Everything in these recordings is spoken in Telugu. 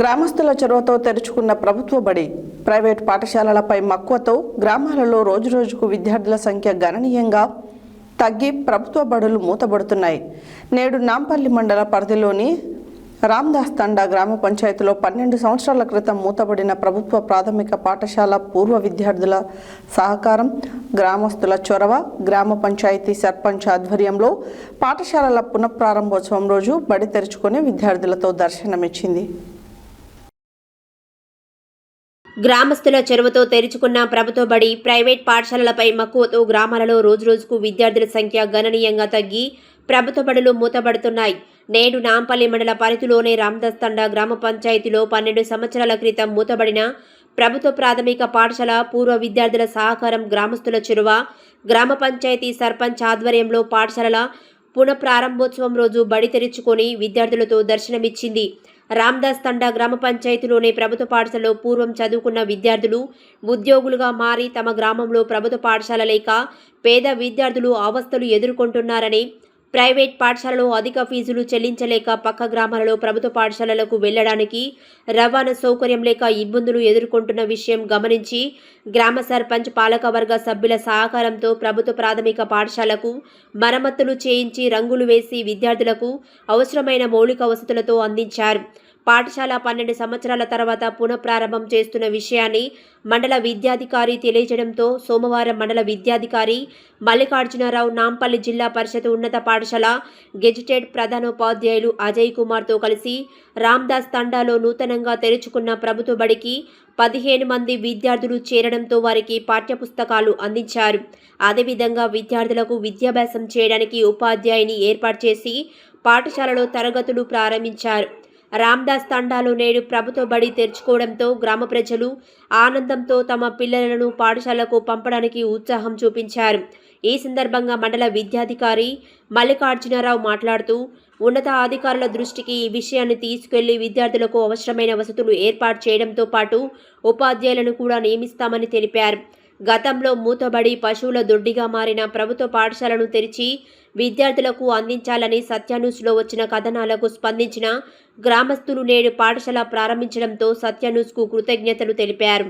గ్రామస్తుల చొరవతో తెరుచుకున్న ప్రభుత్వ బడి, ప్రైవేట్ పాఠశాలలపై మక్కువతో గ్రామాలలో రోజురోజుకు విద్యార్థుల సంఖ్య గణనీయంగా తగ్గి ప్రభుత్వ బడులు మూతబడుతున్నాయి. నేడు నాంపల్లి మండల పరిధిలోని రామదాస్ తండా గ్రామ పంచాయతీలో 12 సంవత్సరాల క్రితం మూతబడిన ప్రభుత్వ ప్రాథమిక పాఠశాల పూర్వ విద్యార్థుల సహకారం, గ్రామస్తుల చొరవ, గ్రామ పంచాయతీ సర్పంచ్ ఆధ్వర్యంలో పాఠశాలల పునఃప్రారంభోత్సవం రోజు బడి తెరుచుకొని విద్యార్థులతో దర్శనమిచ్చింది. గ్రామస్తుల చెరువుతో తెరుచుకున్న ప్రభుత్వ బడి, ప్రైవేట్ పాఠశాలలపై మక్కువతో గ్రామాలలో రోజురోజుకు విద్యార్థుల సంఖ్య గణనీయంగా తగ్గి ప్రభుత్వ బడులు మూతబడుతున్నాయి. నేడు నాంపల్లి మండల పరిధిలోని రామదాస్ తండా గ్రామ పంచాయతీలో 12 సంవత్సరాల క్రితం మూతబడిన ప్రభుత్వ ప్రాథమిక పాఠశాల పూర్వ విద్యార్థుల సహకారం, గ్రామస్తుల చొరవ, గ్రామ పంచాయతీ సర్పంచ్ ఆధ్వర్యంలో పాఠశాలల పునఃప్రారంభోత్సవం రోజు బడి తెరుచుకొని విద్యార్థులతో దర్శనమిచ్చింది. రామదాస్ తండా గ్రామ పంచాయతీలోని ప్రభుత్వ పాఠశాలలో పూర్వం చదువుకున్న విద్యార్థులు ఉద్యోగులుగా మారి తమ గ్రామంలో ప్రభుత్వ పాఠశాల లేక పేద విద్యార్థులు అవస్థలు ఎదుర్కొంటున్నారని, ప్రైవేట్ పాఠశాలలో అధిక ఫీజులు చెల్లించలేక పక్క గ్రామాలలో ప్రభుత్వ పాఠశాలలకు వెళ్లడానికి రవాణా సౌకర్యం లేక ఇబ్బందులు ఎదుర్కొంటున్న విషయం గమనించి గ్రామ సర్పంచ్, పాలకవర్గ సభ్యుల సహకారంతో ప్రభుత్వ ప్రాథమిక పాఠశాలకు మరమ్మతులు చేయించి రంగులు వేసి విద్యార్థులకు అవసరమైన మౌలిక వసతులతో అందించారు. పాఠశాల 12 సంవత్సరాల తర్వాత పునఃప్రారంభం చేస్తున్న విషయాన్ని మండల విద్యాధికారి తెలియజేయడంతో సోమవారం మండల విద్యాధికారి మల్లికార్జునరావు నాంపల్లి జిల్లా పరిషత్ ఉన్నత పాఠశాల గెజిటెడ్ ప్రధానోపాధ్యాయులు అజయ్ కుమార్తో కలిసి రామదాస్ తండాలో నూతనంగా తెరుచుకున్న ప్రభుత్వ బడికి 15 మంది విద్యార్థులు చేరడంతో వారికి పాఠ్యపుస్తకాలు అందించారు. అదేవిధంగా విద్యార్థులకు విద్యాభ్యాసం చేయడానికి ఉపాధ్యాయుని ఏర్పాటు చేసి పాఠశాలలో తరగతులు ప్రారంభించారు. రామదాస్ తండాలో నేడు ప్రభుత్వ బడి తెరుచుకోవడంతో గ్రామ ప్రజలు ఆనందంతో తమ పిల్లలను పాఠశాలకు పంపడానికి ఉత్సాహం చూపించారు. ఈ సందర్భంగా మండల విద్యాధికారి మల్లికార్జునరావు మాట్లాడుతూ ఉన్నత అధికారుల దృష్టికి ఈ విషయాన్ని తీసుకెళ్లి విద్యార్థులకు అవసరమైన వసతులు ఏర్పాటు చేయడంతో పాటు ఉపాధ్యాయులను కూడా నియమిస్తామని తెలిపారు. గతంలో మూతబడి పశువుల దొడ్డిగా మారిన ప్రభుత్వ పాఠశాలను తెరిచి విద్యార్థులకు అందించాలని సత్యాన్యూస్లో వచ్చిన కథనాలకు స్పందించిన గ్రామస్తులు నేడు పాఠశాల ప్రారంభించడంతో సత్యాన్యూస్కు కృతజ్ఞతలు తెలిపారు.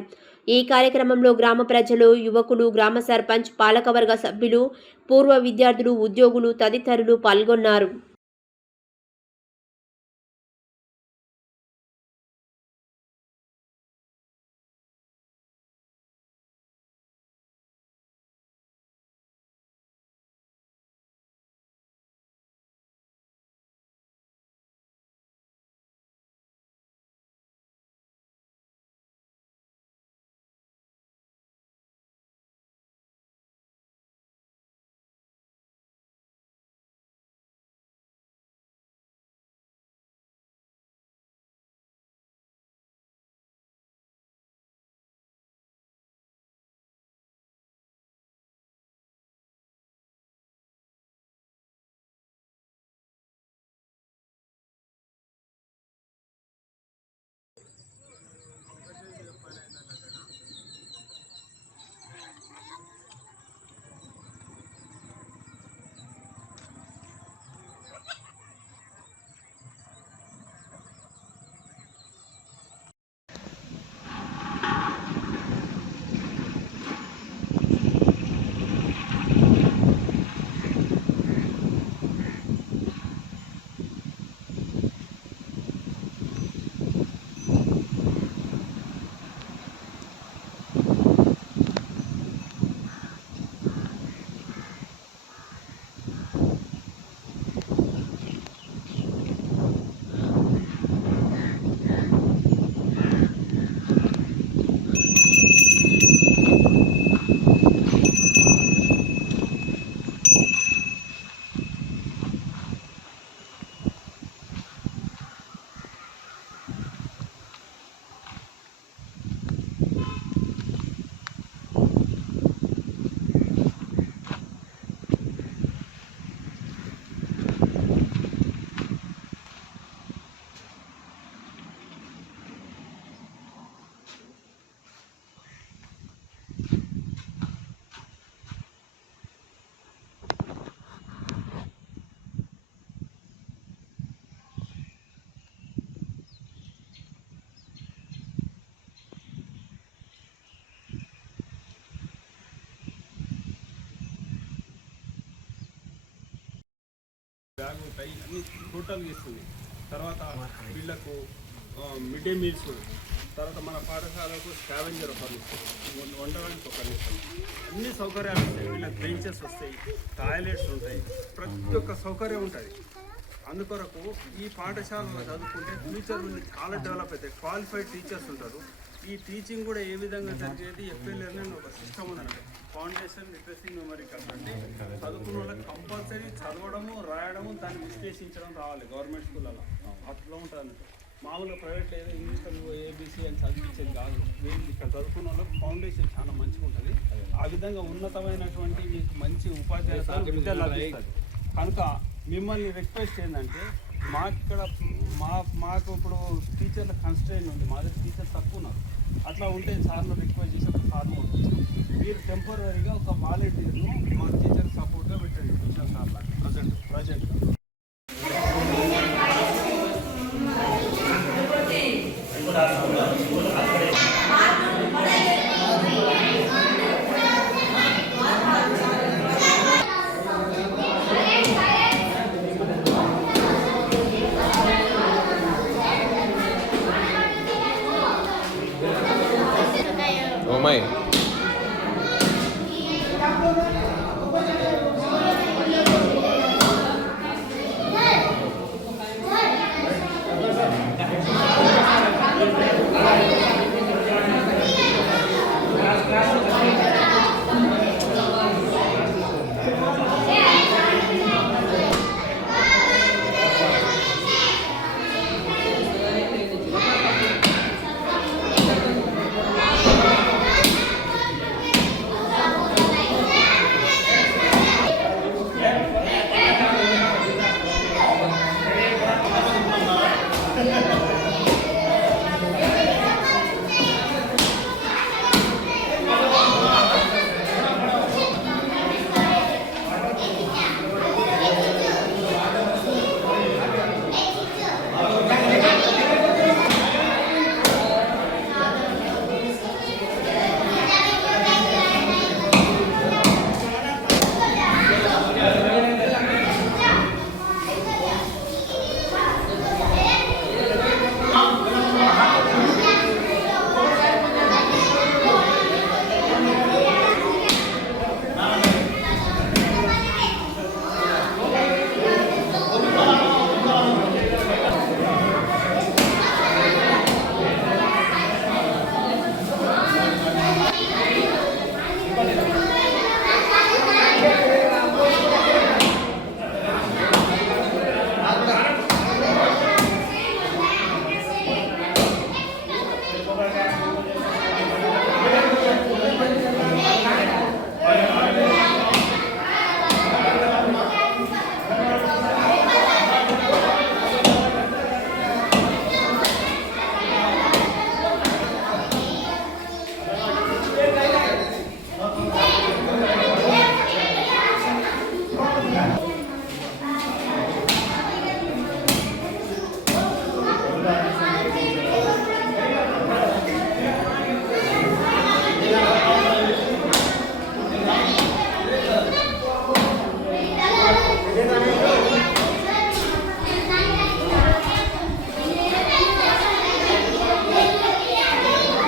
ఈ కార్యక్రమంలో గ్రామ ప్రజలు, యువకులు, గ్రామ సర్పంచ్, పాలకవర్గ సభ్యులు, పూర్వ విద్యార్థులు, ఉద్యోగులు తదితరులు పాల్గొన్నారు. ఉంటాయి అన్ని టోటల్గా ఇస్తుంది. తర్వాత వీళ్ళకు మిడ్ డే మీల్స్, తర్వాత మన పాఠశాలకు స్కావెంజర్ ఒకరు ఇస్తారు, వండడానికి ఒకరు ఇస్తారు, అన్ని సౌకర్యాలు వస్తాయి. వీళ్ళకి బెంచెస్ వస్తాయి, టాయిలెట్స్ ఉంటాయి, ప్రతి ఒక్క సౌకర్యం ఉంటుంది. అందుకొరకు ఈ పాఠశాలలో చదువుకుంటే ఫ్యూచర్ చాలా డెవలప్ అవుతాయి. క్వాలిఫైడ్ టీచర్స్ ఉంటారు. ఈ టీచింగ్ కూడా ఏ విధంగా జరిగేది ఎఫ్ఎల్ఆర్ అని ఒక సిస్టమ్ ఉందన్నమాట, ఫౌండేషన్ లిటరసీ న్యూమరికల్స్. అంటే చదువుకున్న వాళ్ళకి కంపల్సరీ చదవడము, రాయడము, దాన్ని విశ్లేషించడం రావాలి గవర్నమెంట్ స్కూళ్ళలో. అట్లా ఉంటుంది అన్నట్టు. మామూలుగా ప్రైవేట్లో ఏదో ఇంగ్లీష్లో ఏబీసీ అని చదివించేది కాదు. వీళ్ళు ఇక్కడ చదువుకున్న వాళ్ళకి ఫౌండేషన్ చాలా మంచిగా ఉంటుంది. ఆ విధంగా ఉన్నతమైనటువంటి మీకు మంచి ఉపాధ్యాయులు విద్య లభిస్తుంది. కనుక మిమ్మల్ని రిక్వెస్ట్ ఏంటంటే, మాకు ఇక్కడ మాకు ఇప్పుడు టీచర్ల కన్స్ట్రెయిన్ ఉంది. మా దగ్గర టీచర్స్ తక్కువ ఉన్నారు. అట్లా ఉంటే సార్లు రిక్వెస్ట్ చేసి ఒక సార్లు పంపించాం. మీరు టెంపరీగా ఒక వాలంటీర్ను మా టీచర్ సపోర్ట్గా పెట్టండి. ట్యూషన్ సార్లు ప్రజెంట్ Oh my.